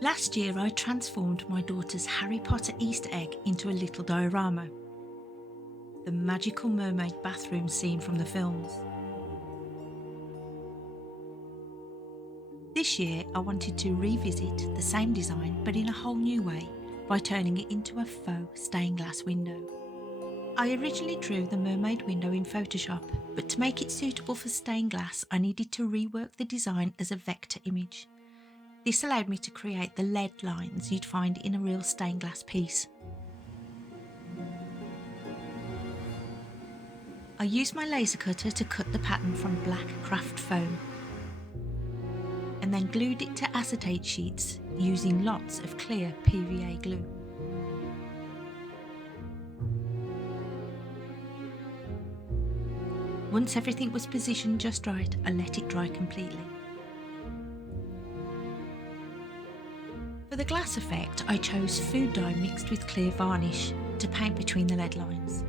Last year I transformed my daughter's Harry Potter Easter egg into a little diorama, the magical mermaid bathroom scene from the films. This year I wanted to revisit the same design but in a whole new way by turning it into a faux stained glass window. I originally drew the mermaid window in Photoshop, but to make it suitable for stained glass I needed to rework the design as a vector image. This allowed me to create the lead lines you'd find in a real stained glass piece. I used my laser cutter to cut the pattern from black craft foam and then glued it to acetate sheets using lots of clear PVA glue. Once everything was positioned just right, I let it dry completely. For the glass effect, I chose food dye mixed with clear varnish to paint between the lead lines.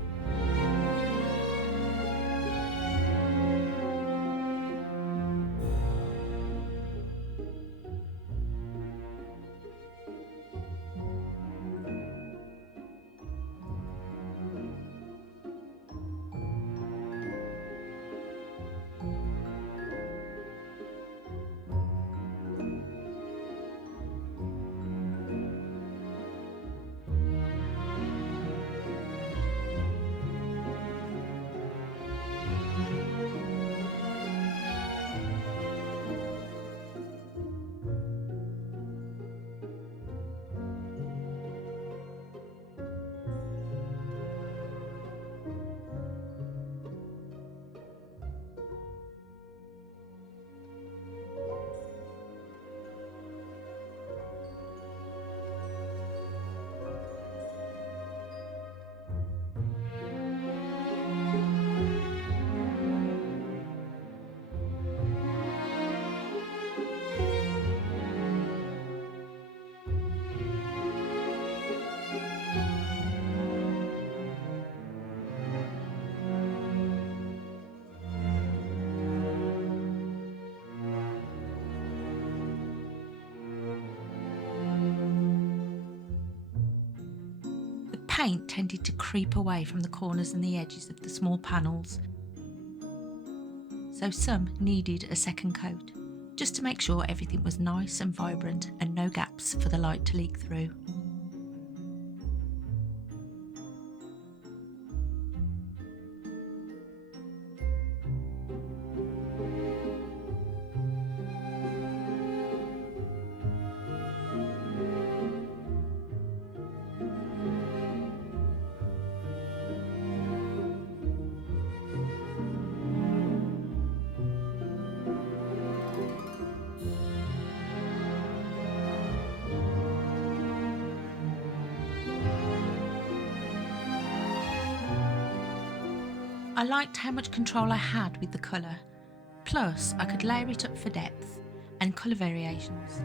Paint tended to creep away from the corners and the edges of the small panels, so some needed a second coat, just to make sure everything was nice and vibrant and no gaps for the light to leak through. I liked how much control I had with the colour, plus I could layer it up for depth and colour variations.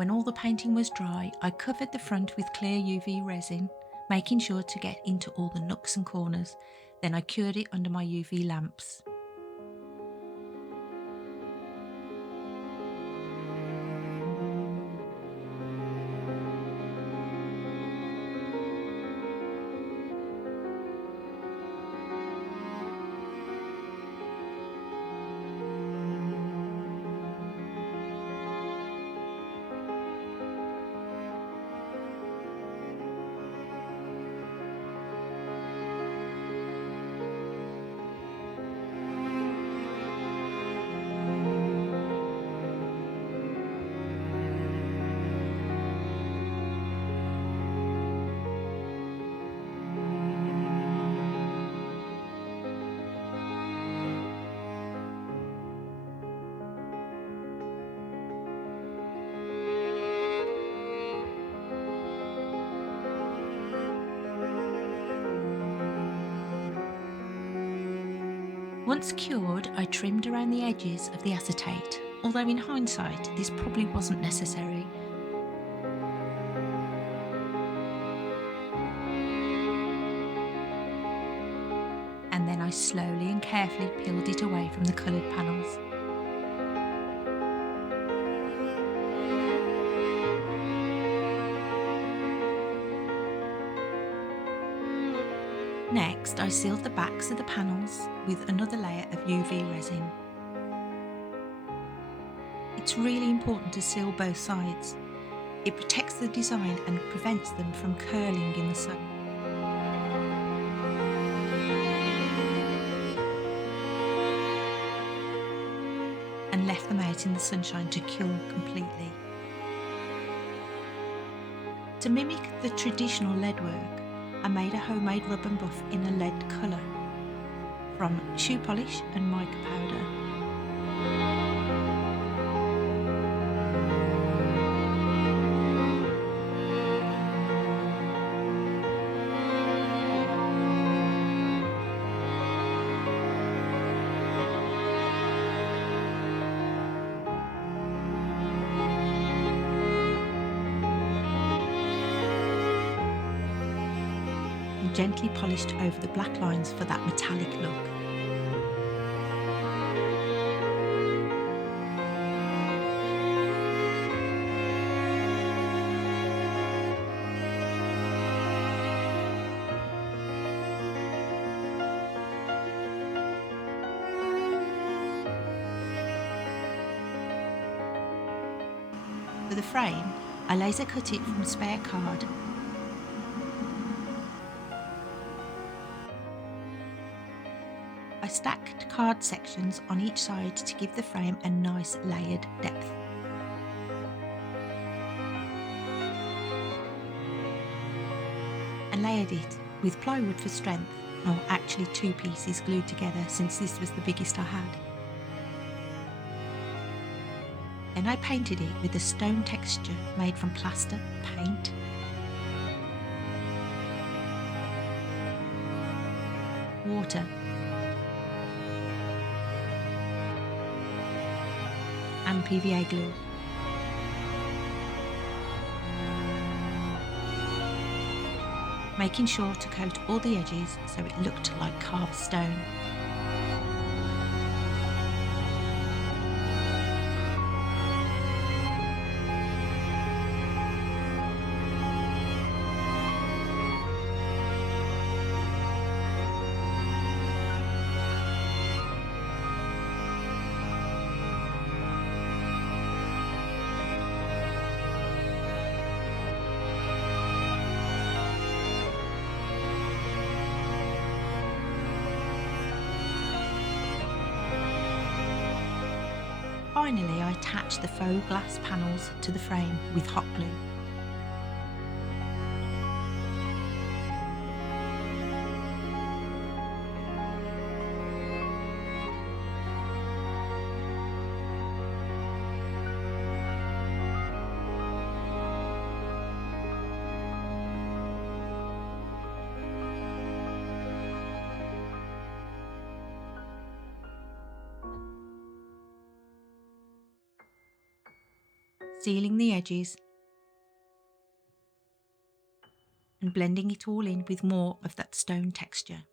When all the painting was dry, I covered the front with clear UV resin, making sure to get into all the nooks and corners. Then I cured it under my UV lamps. Once cured, I trimmed around the edges of the acetate, although in hindsight this probably wasn't necessary. And then I slowly and carefully peeled it away from the coloured panels. Next, I sealed the backs of the panels with another layer of UV resin. It's really important to seal both sides. It protects the design and prevents them from curling in the sun. And left them out in the sunshine to cure completely. To mimic the traditional lead work, I made a homemade rub and buff in a lead colour from shoe polish and mica powder. And gently polished over the black lines for that metallic look. For the frame, I laser cut it from spare card. I stacked card sections on each side to give the frame a nice layered depth. And layered it with plywood for strength, or actually 2 pieces glued together since this was the biggest I had. Then I painted it with a stone texture made from plaster, paint, water, and PVA glue. Making sure to coat all the edges so it looked like carved stone. Finally, I attached the faux glass panels to the frame with hot glue. Sealing the edges and blending it all in with more of that stone texture.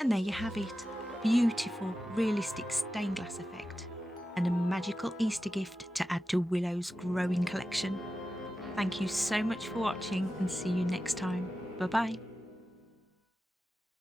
And there you have it, beautiful, realistic stained glass effect, and a magical Easter gift to add to Willow's growing collection. Thank you so much for watching and see you next time. Bye bye.